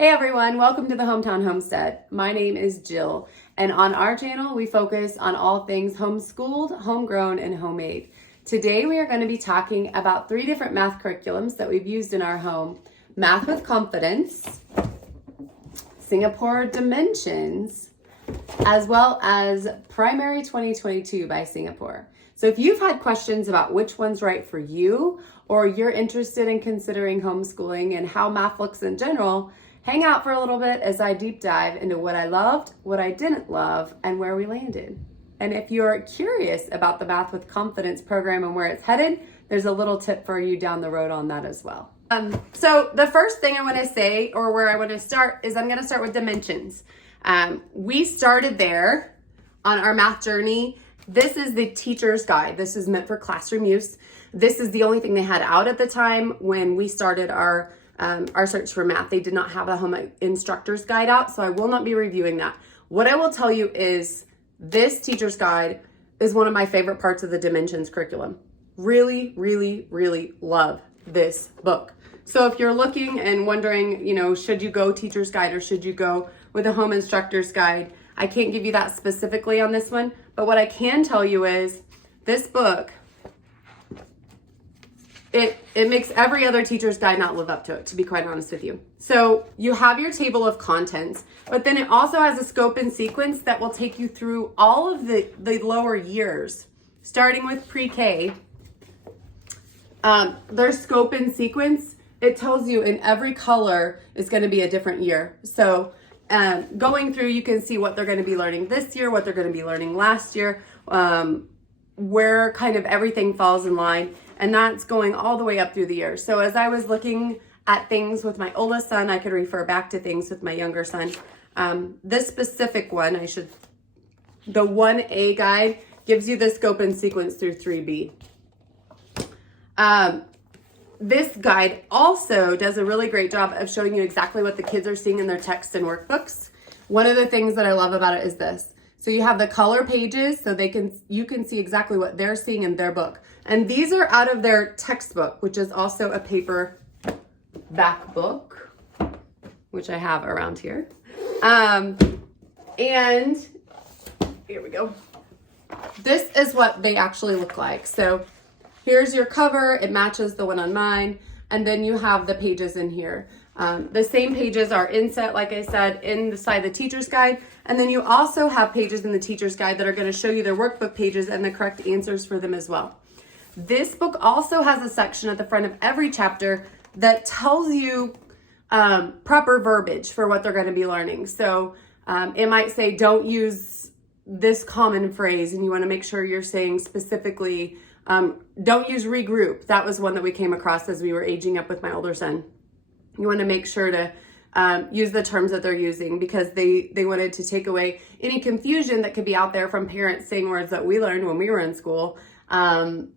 Hey everyone, welcome to the Hometown Homestead. My name is Jill, and on our channel we focus on all things homeschooled, homegrown, and homemade. Today we are going to be talking about 3 different math curriculums that we've used in our home. Math with Confidence, Singapore Dimensions, as well as Primary 2022 by Singapore. So if you've had questions about which one's right for you, or you're interested in considering homeschooling and how math looks in general, hang out for a little bit as I deep dive into what I loved, what I didn't love, and where we landed. And if you're curious about the Math with Confidence program and where it's headed, there's a little tip for you down the road on that as well. So the first thing I want to say, or where I want to start, is I'm going to start with dimensions. We started there on our math journey. This is the teacher's guide. This is meant for classroom use. This is the only thing they had out at the time when we started our search for math. They did not have a home instructor's guide out, so I will not be reviewing that. What I will tell you is this teacher's guide is one of my favorite parts of the Dimensions curriculum. Really, really, really love this book. So if you're looking and wondering, should you go teacher's guide or should you go with a home instructor's guide, I can't give you that specifically on this one, but what I can tell you is this book, it makes every other teacher's guide not live up to it, to be quite honest with you. So you have your table of contents, but then it also has a scope and sequence that will take you through all of the lower years, starting with pre-K. There's scope and sequence. It tells you in every color is going to be a different year. So going through, you can see what they're going to be learning this year, what they're going to be learning last year, where kind of everything falls in line. And that's going all the way up through the years. So as I was looking at things with my oldest son, I could refer back to things with my younger son. This specific one, the 1A guide gives you the scope and sequence through 3B. This guide also does a really great job of showing you exactly what the kids are seeing in their texts and workbooks. One of the things that I love about it is this. So you have the color pages so you can see exactly what they're seeing in their book. And these are out of their textbook, which is also a paperback book, which I have around here. And here we go. This is what they actually look like. So here's your cover. It matches the one on mine. And then you have the pages in here. The same pages are inset, like I said, inside the teacher's guide. And then you also have pages in the teacher's guide that are going to show you their workbook pages and the correct answers for them as well. This book also has a section at the front of every chapter that tells you proper verbiage for what they're going to be learning. So it might say, don't use this common phrase, and you want to make sure you're saying specifically, don't use regroup. That was one that we came across as we were aging up with my older son. You want to make sure to use the terms that they're using because they wanted to take away any confusion that could be out there from parents saying words that we learned when we were in school and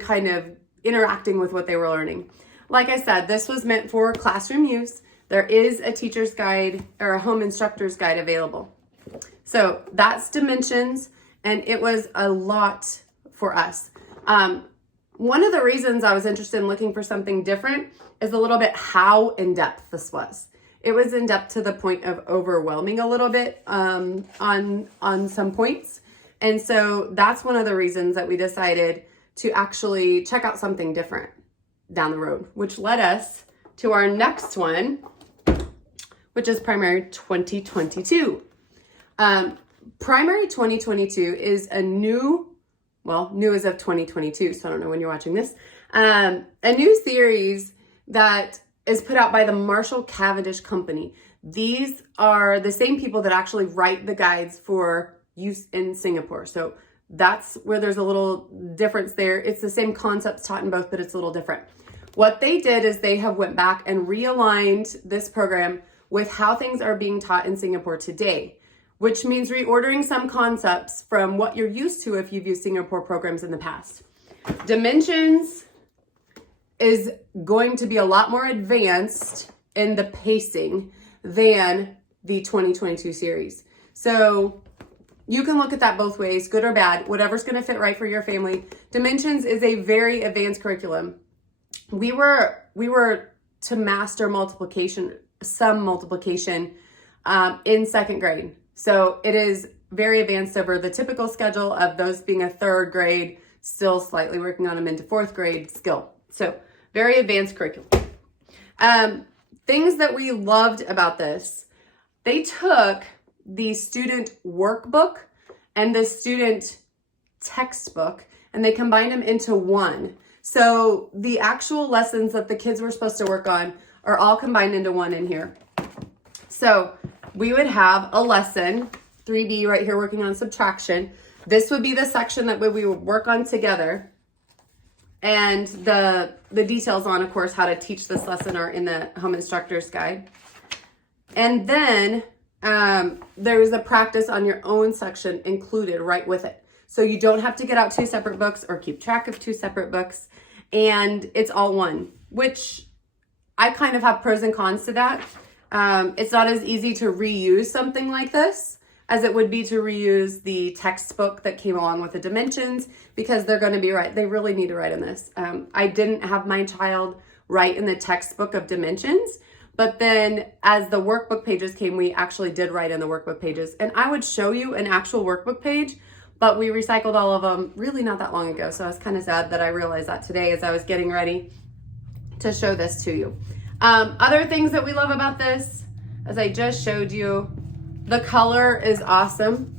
kind of interacting with what they were learning. Like I said, this was meant for classroom use. There is a teacher's guide or a home instructor's guide available. So that's Dimensions, and it was a lot for us. One of the reasons I was interested in looking for something different is a little bit how in-depth this was. It was in-depth to the point of overwhelming a little bit on some points. And so that's one of the reasons that we decided to actually check out something different down the road, which led us to our next one, which is Primary 2022. Primary 2022 is a new as of 2022, so I don't know when you're watching this, a new series that is put out by the Marshall Cavendish Company. These are the same people that actually write the guides for use in Singapore. So that's where there's a little difference there. It's the same concepts taught in both, but it's a little different. What they did is they have went back and realigned this program with how things are being taught in Singapore today, which means reordering some concepts from what you're used to if you've used Singapore programs in the past. Dimensions is going to be a lot more advanced in the pacing than the 2022 series. So you can look at that both ways, good or bad, whatever's going to fit right for your family. Dimensions is a very advanced curriculum. We were to master multiplication, sum multiplication in second grade. So it is very advanced over the typical schedule of those being a third grade, still slightly working on them into fourth grade skill. So very advanced curriculum. Things that we loved about this, they took the student workbook and the student textbook and they combined them into one. So the actual lessons that the kids were supposed to work on are all combined into one in here. So we would have a lesson, 3B right here, working on subtraction. This would be the section that we would work on together. And the details on, of course, how to teach this lesson are in the Home Instructor's Guide. And then there is a practice on your own section included right with it. So you don't have to get out 2 separate books or keep track of 2 separate books. And it's all one, which I kind of have pros and cons to that. It's not as easy to reuse something like this as it would be to reuse the textbook that came along with the dimensions, because they're going to be right. They really need to write in this. I didn't have my child write in the textbook of dimensions, but then as the workbook pages came, we actually did write in the workbook pages. And I would show you an actual workbook page, but we recycled all of them really not that long ago. So I was kind of sad that I realized that today as I was getting ready to show this to you. Other things that we love about this, as I just showed you, the color is awesome.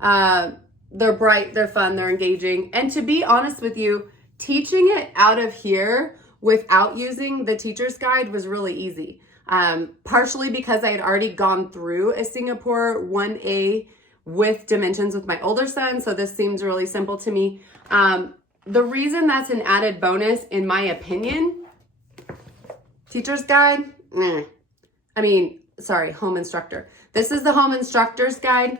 They're bright, they're fun, they're engaging. And to be honest with you, teaching it out of here without using the teacher's guide was really easy. Partially because I had already gone through a Singapore 1A with dimensions with my older son, so this seems really simple to me. The reason that's an added bonus, in my opinion, teacher's guide, home instructor. This is the home instructor's guide.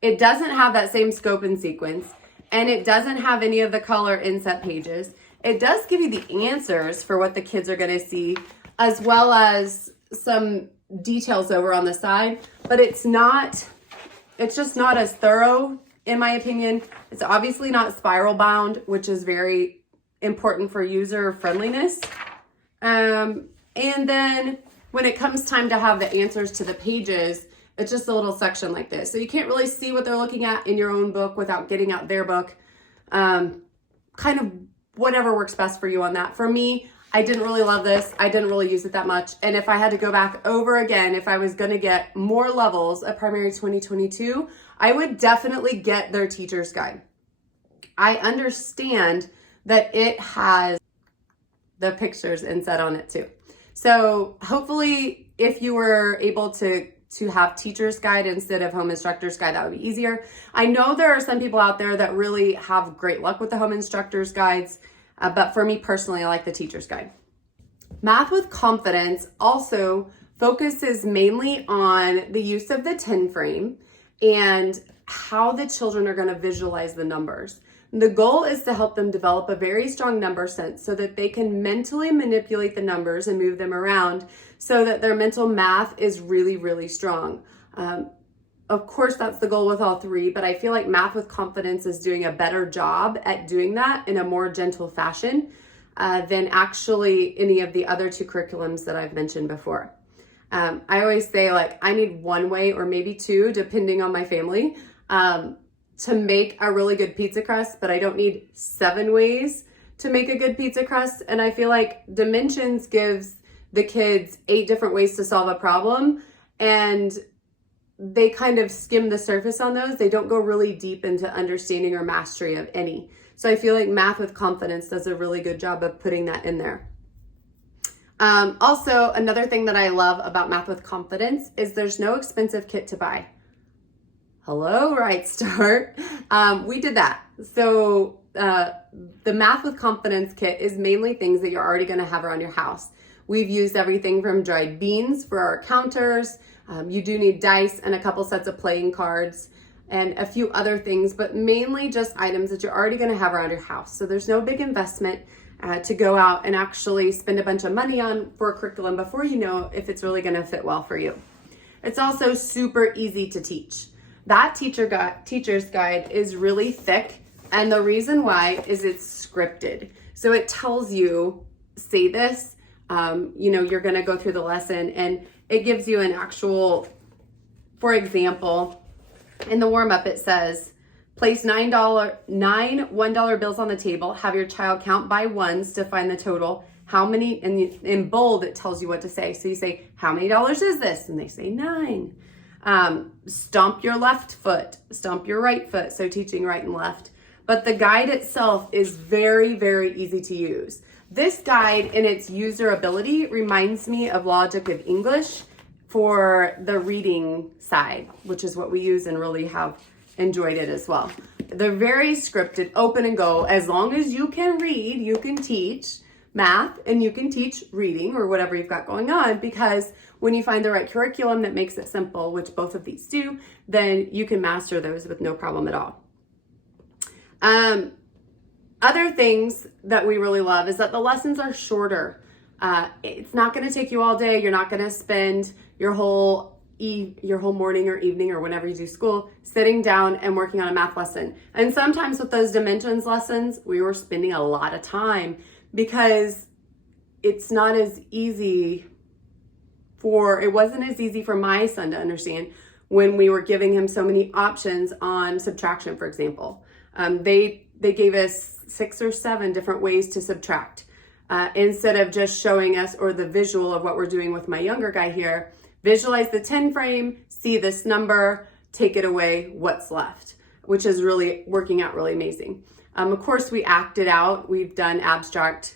It doesn't have that same scope and sequence, and it doesn't have any of the color inset pages. It does give you the answers for what the kids are going to see, as well as some details over on the side, but it's just not as thorough, in my opinion. It's obviously not spiral bound, which is very important for user friendliness. And then when it comes time to have the answers to the pages, it's just a little section like this. So you can't really see what they're looking at in your own book without getting out their book. Kind of whatever works best for you on that. For me, I didn't really love this. I didn't really use it that much. And if I had to go back over again, if I was going to get more levels at Primary 2022, I would definitely get their teacher's guide. I understand that it has the pictures inset on it too. So hopefully if you were able to have teacher's guide instead of home instructor's guide, that would be easier. I know there are some people out there that really have great luck with the home instructor's guides. But for me personally, I like the teacher's guide. Math with Confidence also focuses mainly on the use of the 10 frame and how the children are going to visualize the numbers. The goal is to help them develop a very strong number sense so that they can mentally manipulate the numbers and move them around so that their mental math is really, really strong. Of course, that's the goal with all 3, but I feel like Math with Confidence is doing a better job at doing that in a more gentle fashion than actually any of the other 2 curriculums that I've mentioned before. I always say, like, I need 1 way or maybe 2, depending on my family, to make a really good pizza crust, but I don't need 7 ways to make a good pizza crust. And I feel like Dimensions gives the kids 8 different ways to solve a problem, and they kind of skim the surface on those. They don't go really deep into understanding or mastery of any. So I feel like Math with Confidence does a really good job of putting that in there. Also, another thing that I love about Math with Confidence is there's no expensive kit to buy. Hello, Right Start. We did that. So the Math with Confidence kit is mainly things that you're already going to have around your house. We've used everything from dried beans for our counters. You do need dice and a couple sets of playing cards and a few other things, but mainly just items that you're already going to have around your house. So there's no big investment to go out and actually spend a bunch of money on for a curriculum before you know if it's really going to fit well for you. It's also super easy to teach. That teacher's guide is really thick, and the reason why is it's scripted. So it tells you, say this, You're going to go through the lesson, and it gives you an actual, for example, in the warm-up it says, place nine $1 bills on the table. Have your child count by ones to find the total. How many, and in bold, it tells you what to say. So you say, how many dollars is this? And they say 9. Stomp your left foot, stomp your right foot. So teaching right and left. But the guide itself is very, very easy to use. This guide in its usability reminds me of Logic of English for the reading side, which is what we use and really have enjoyed it as well. They're very scripted, open and go. As long as you can read, you can teach math and you can teach reading or whatever you've got going on, because when you find the right curriculum that makes it simple, which both of these do, then you can master those with no problem at all. Other things that we really love is that the lessons are shorter. It's not going to take you all day. You're not going to spend your whole morning or evening or whenever you do school sitting down and working on a math lesson. And sometimes with those dimensions lessons, we were spending a lot of time because it's not as easy it wasn't as easy for my son to understand when we were giving him so many options on subtraction, for example. They gave us 6 or 7 different ways to subtract. Instead of just showing us, or the visual of what we're doing with my younger guy here, visualize the 10 frame, see this number, take it away, what's left, which is really working out really amazing. Of course, we act it out. We've done abstract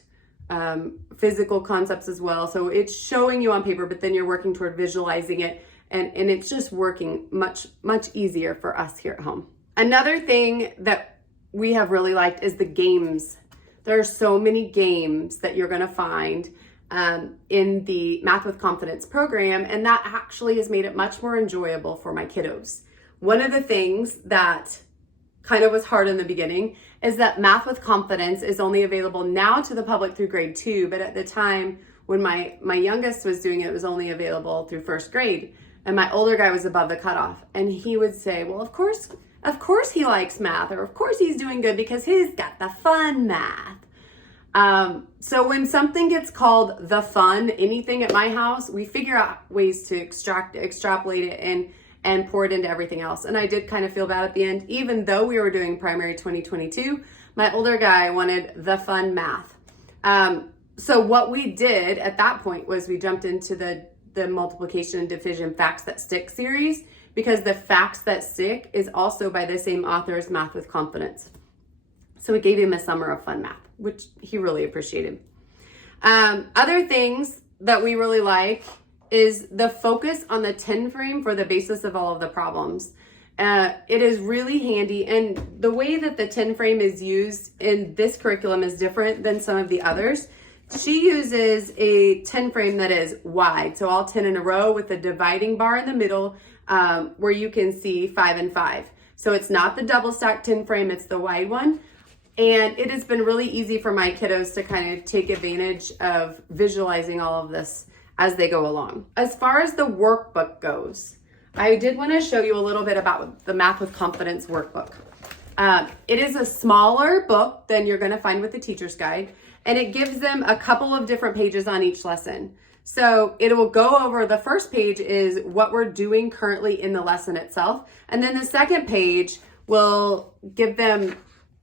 physical concepts as well. So it's showing you on paper, but then you're working toward visualizing it. And it's just working much, much easier for us here at home. Another thing that we have really liked is the games. There are so many games that you're going to find in the Math with Confidence program, and that actually has made it much more enjoyable for my kiddos. One of the things that kind of was hard in the beginning is that Math with Confidence is only available now to the public through grade 2, but at the time when my youngest was doing it, it was only available through 1st grade, and my older guy was above the cutoff, and he would say, well, of course he likes math, or of course he's doing good because he's got the fun math. So when something gets called the fun, anything at my house, we figure out ways to extrapolate it and pour it into everything else. And I did kind of feel bad at the end, even though we were doing primary 2022, my older guy wanted the fun math. So what we did at that point was we jumped into the multiplication and division Facts That Stick series, because the Facts That Stick is also by the same author as Math with Confidence. So we gave him a summer of fun math, which he really appreciated. Other things that we really like is the focus on the 10 frame for the basis of all of the problems. It is really handy, and the way that the 10 frame is used in this curriculum is different than some of the others. She uses a 10 frame that is wide, so all 10 in a row with a dividing bar in the middle where you can see 5 and 5. So it's not the double stack 10 frame, it's the wide one. And it has been really easy for my kiddos to kind of take advantage of visualizing all of this as they go along. As far as the workbook goes, I did want to show you a little bit about the Math with Confidence workbook. It is a smaller book than you're going to find with the teacher's guide, and it gives them a couple of different pages on each lesson. So it will go over, the first page is what we're doing currently in the lesson itself, and then the second page will give them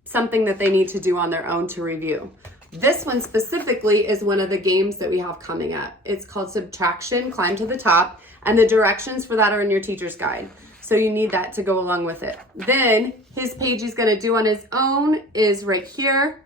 something that they need to do on their own to review. This one specifically is one of the games that we have coming up. It's called Subtraction, Climb to the Top, and the directions for that are in your teacher's guide. So you need that to go along with it. Then his page he's gonna do on his own is right here,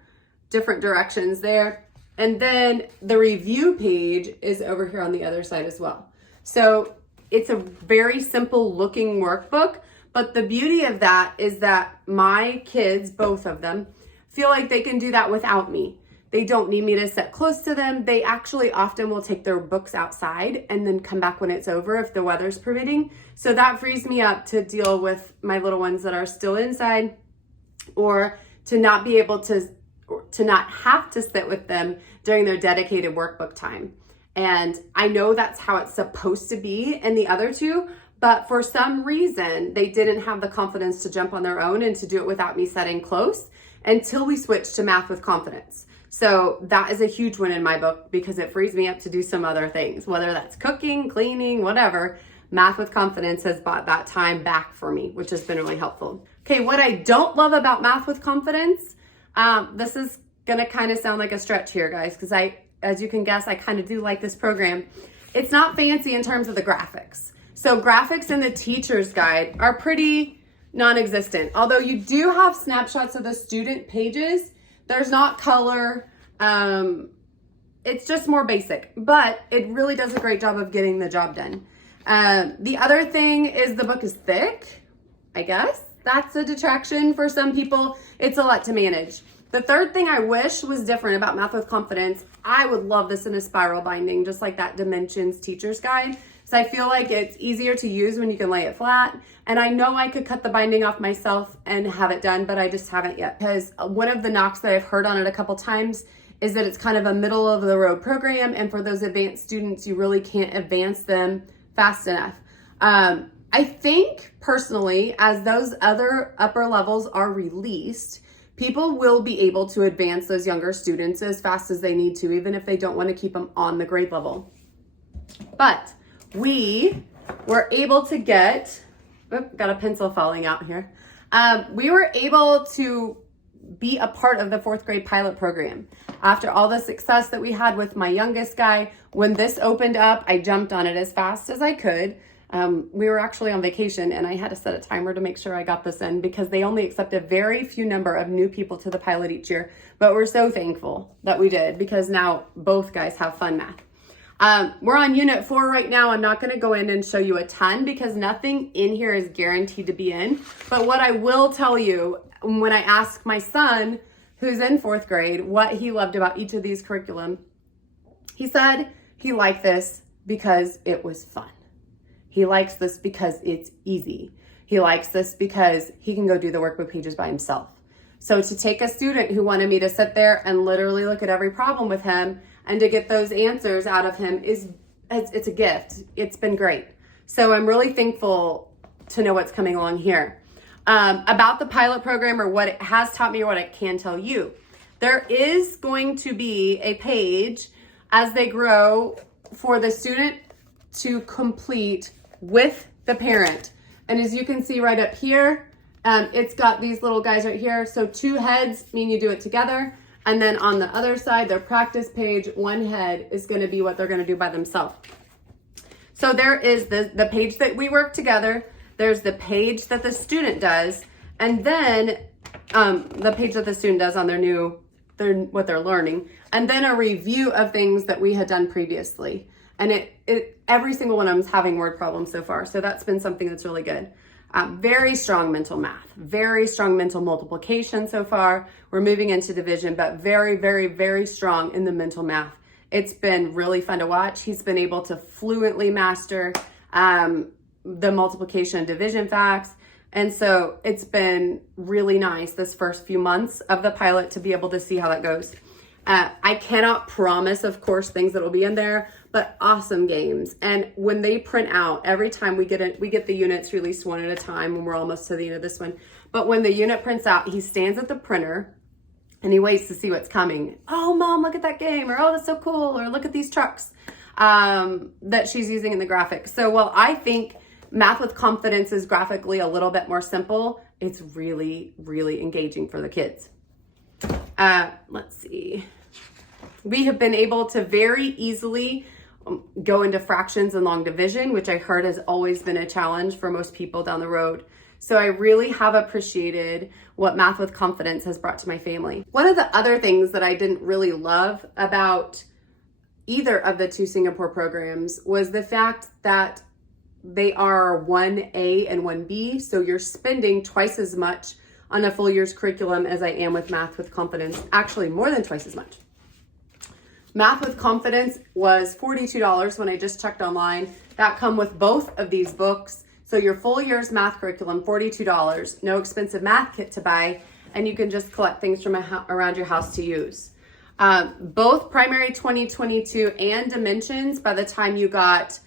different directions there. And then the review page is over here on the other side as well. So it's a very simple looking workbook, but the beauty of that is that my kids, both of them, feel like they can do that without me. They don't need me to sit close to them. They actually often will take their books outside and then come back when it's over if the weather's permitting. So that frees me up to deal with my little ones that are still inside, or to not be able to not have to sit with them during their dedicated workbook time. And I know that's how it's supposed to be in the other two, but for some reason, they didn't have the confidence to jump on their own and to do it without me sitting close until we switched to Math with Confidence. So that is a huge win in my book because it frees me up to do some other things, whether that's cooking, cleaning, whatever. Math with Confidence has bought that time back for me, which has been really helpful. Okay, what I don't love about Math with Confidence, this is gonna kind of sound like a stretch here, guys, because as you can guess, I kind of do like this program. It's not fancy in terms of the graphics. So graphics in the teacher's guide are pretty non-existent. Although you do have snapshots of the student pages, there's not color. It's just more basic, but it really does a great job of getting the job done. The other thing is the book is thick, I guess. That's a detraction for some people. It's a lot to manage. The third thing I wish was different about Math with Confidence, I would love this in a spiral binding, just like that Dimensions Teacher's Guide. So I feel like it's easier to use when you can lay it flat. And I know I could cut the binding off myself and have it done, but I just haven't yet. Because one of the knocks that I've heard on it a couple times is that it's kind of a middle of the road program. And for those advanced students, you really can't advance them fast enough. I think personally, as those other upper levels are released, people will be able to advance those younger students as fast as they need to, even if they don't want to keep them on the grade level. But we were able to get, got a pencil falling out here. We were able to be a part of the 4th grade pilot program. After all the success that we had with my youngest guy, when this opened up, I jumped on it as fast as I could. We were actually on vacation and I had to set a timer to make sure I got this in because they only accept a very few number of new people to the pilot each year. But we're so thankful that we did because now both guys have fun math. We're on unit 4 right now. I'm not going to go in and show you a ton because nothing in here is guaranteed to be in. But what I will tell you, when I ask my son, who's in 4th grade, what he loved about each of these curriculum, he said he liked this because it was fun. He likes this because it's easy. He likes this because he can go do the workbook pages by himself. So to take a student who wanted me to sit there and literally look at every problem with him and to get those answers out of him it's a gift. It's been great. So I'm really thankful to know what's coming along here. About the pilot program or what it has taught me or what it can tell you. There is going to be a page as they grow for the student to complete with the parent. And as you can see right up here, it's got these little guys right here. So 2 heads mean you do it together. And then on the other side, their practice page, 1 head is going to be what they're going to do by themselves. So there is the page that we work together. There's the page that the student does. And then the page that the student does on what they're learning. And then a review of things that we had done previously. And every single one of them is having word problems so far. So that's been something that's really good. Very strong mental math, very strong mental multiplication so far. We're moving into division, but very, very, very strong in the mental math. It's been really fun to watch. He's been able to fluently master the multiplication and division facts. And so it's been really nice this first few months of the pilot to be able to see how that goes. I cannot promise, of course, things that will be in there, but awesome games. And when they print out, every time we get the units released one at a time when we're almost to the end of this one. But when the unit prints out, he stands at the printer and he waits to see what's coming. Oh, Mom, look at that game. Or, oh, that's so cool. Or look at these trucks that she's using in the graphics. So while I think Math with Confidence is graphically a little bit more simple, it's really, really engaging for the kids. Let's see. We have been able to very easily go into fractions and long division, which I heard has always been a challenge for most people down the road. So I really have appreciated what Math with Confidence has brought to my family. One of the other things that I didn't really love about either of the 2 Singapore programs was the fact that they are 1A and 1B. So you're spending twice as much on a full year's curriculum as I am with Math with Confidence, actually more than twice as much. Math with Confidence was $42 when I just checked online. That come with both of these books. So your full year's math curriculum, $42, no expensive math kit to buy, and you can just collect things from around your house to use. Both Primary 2022 and Dimensions, by the time you got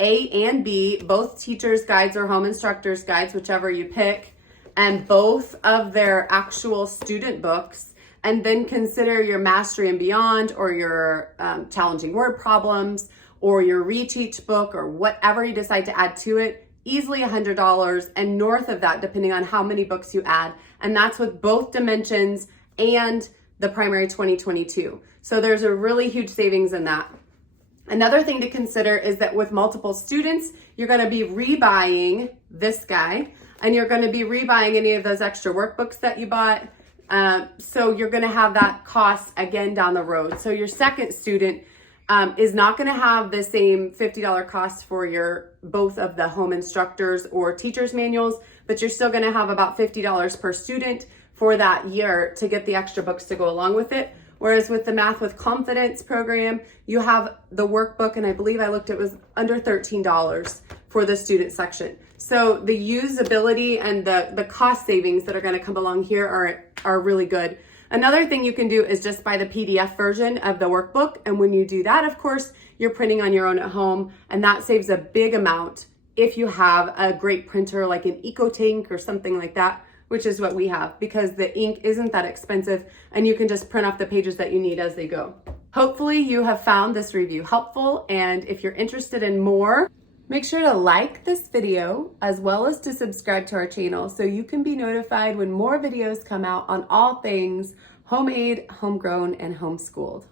A and B, both teachers' guides or home instructors' guides, whichever you pick, and both of their actual student books and then consider your mastery and beyond, or your challenging word problems, or your reteach book, or whatever you decide to add to it, easily $100 and north of that, depending on how many books you add. And that's with both Dimensions and the Primary 2022. So there's a really huge savings in that. Another thing to consider is that with multiple students, you're going to be rebuying this guy, and you're going to be rebuying any of those extra workbooks that you bought. So you're going to have that cost again down the road. So your second student is not going to have the same $50 cost for both of the home instructors or teachers manuals, but you're still going to have about $50 per student for that year to get the extra books to go along with it. Whereas with the Math with Confidence program, you have the workbook, and I believe I looked, it was under $13 for the student section. So the usability and the cost savings that are going to come along here are really good. Another thing you can do is just buy the PDF version of the workbook. And when you do that, of course, you're printing on your own at home, and that saves a big amount if you have a great printer like an EcoTank or something like that, which is what we have, because the ink isn't that expensive and you can just print off the pages that you need as they go. Hopefully you have found this review helpful, and if you're interested in more, make sure to like this video as well as to subscribe to our channel so you can be notified when more videos come out on all things homemade, homegrown, and homeschooled.